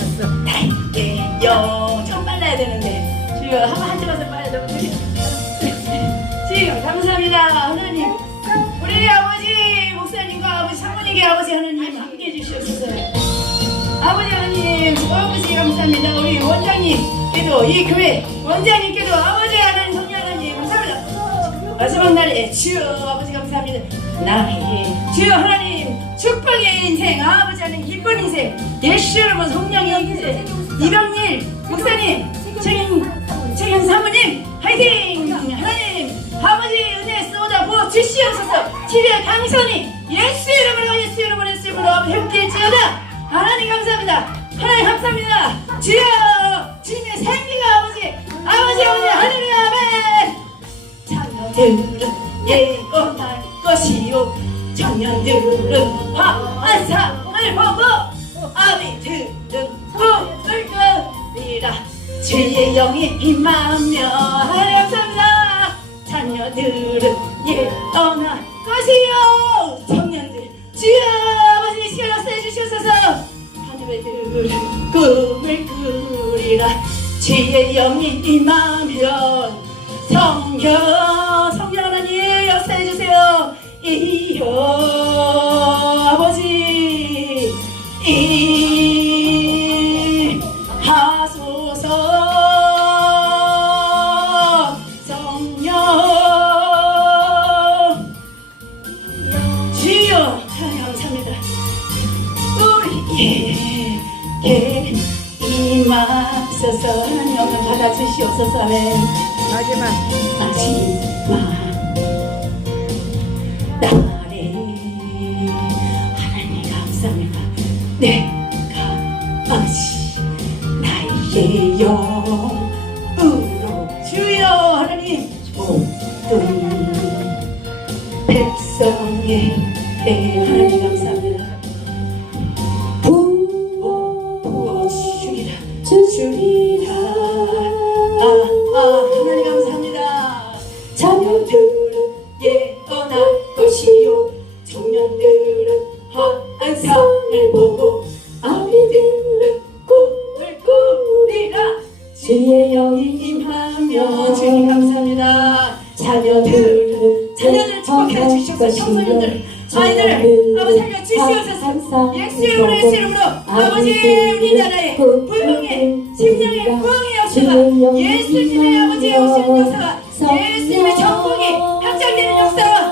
끝났어. 달게요. 좀 빨라야 되는데. 주여, 한번 한 빨리 너무 느려. 주여, 감사합니다. 하나님. 우리 아버지, 목사님과 아버지, 사모님께 아버지 하나님 함께 해주시옵소서. 아버지 하나님, 아버지 감사합니다. 우리 원장님께도, 이 교회 원장님께도 아버지 하나님, 성령 하나님, 감사합니다. 마지막 날에 주여 아버지 감사합니다. 나의 주여 하나님 축복의 인생 아버지 하나님 기쁜 인생. 예수 여러분 성령의 인생. 이병일 목사님 책임 책임 사모님 화이팅! 하나님 아버지 은혜 쏟아 부어 주시옵소서. 집에 강선이 예수 여러분과 예수 여러분의 이름으로 함께일지어다. 하나님 감사합니다. 하나님 감사합니다. 주여 주님의 생기가 아버지 아버지 아버지 하늘의 아멘. 자녀들은 예언할 것이요 청년들은 화한상을 보고 아비들은 꿈을 꾸리라. 주의 영이 임하며 하였습니다. 자녀들은 예언할 것이요. 청년들 주여 아버지 시간 써주셔서. 하늘들은 꿈을 꾸리라. 주의 영이 성령 성령 주여 하나님 감사합니다. 우리에게 임하소서 하나님 오늘 받아주시옵소서. 아멘. 마지막. 마지막. 날에 하나님 감사합니다. 내가 아시 나의 영으로 주여 하나님. 모든 백성의 하나님 감사합니다. 부어 주리라 주리라 아, 아 하나님 감사합니다. 자녀들은 예언할 것이요. 청년들은 환상을 보고 아이들은 꿈을 꾸리라. 주의 영이 임하며 주님 감사합니다. 자녀들은 자녀들을 축복해 주시옵소서 청소년들 아이들을 아버지 살려 주시옵소서 예수 이름으로 아버지 우리나라의 불멍의 심령의 부흥의 역사가 예수님의 아버지의 오시는 역사가 예수님의 정복이 확장되는 역사가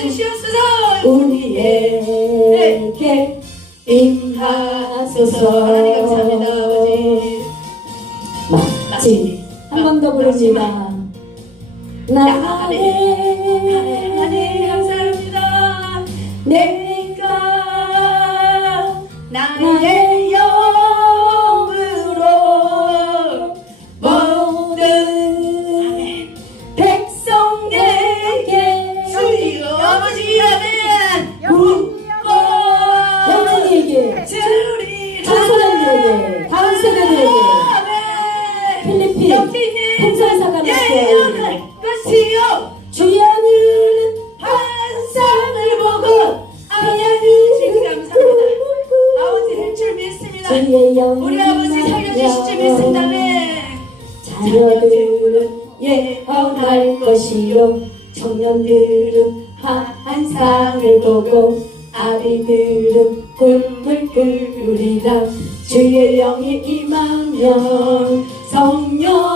주시옵소서 우리에게 임하소서 하나님 감사합니다 아버지 마치 한 번 더 부릅니다. 나의 나의 하나님 감사합니다 내 봉사사가 것이요. 환상을 보고 감사합니다. 아버지 할줄 믿습니다. 주의 영 우리 아버지 살려주실 줄 믿습니다. 아멘 자녀들은 예언할 것이요. 청년들은 환상을 보고 아이들은 꿈을 꾸리라. 주의 영이 임하면 성령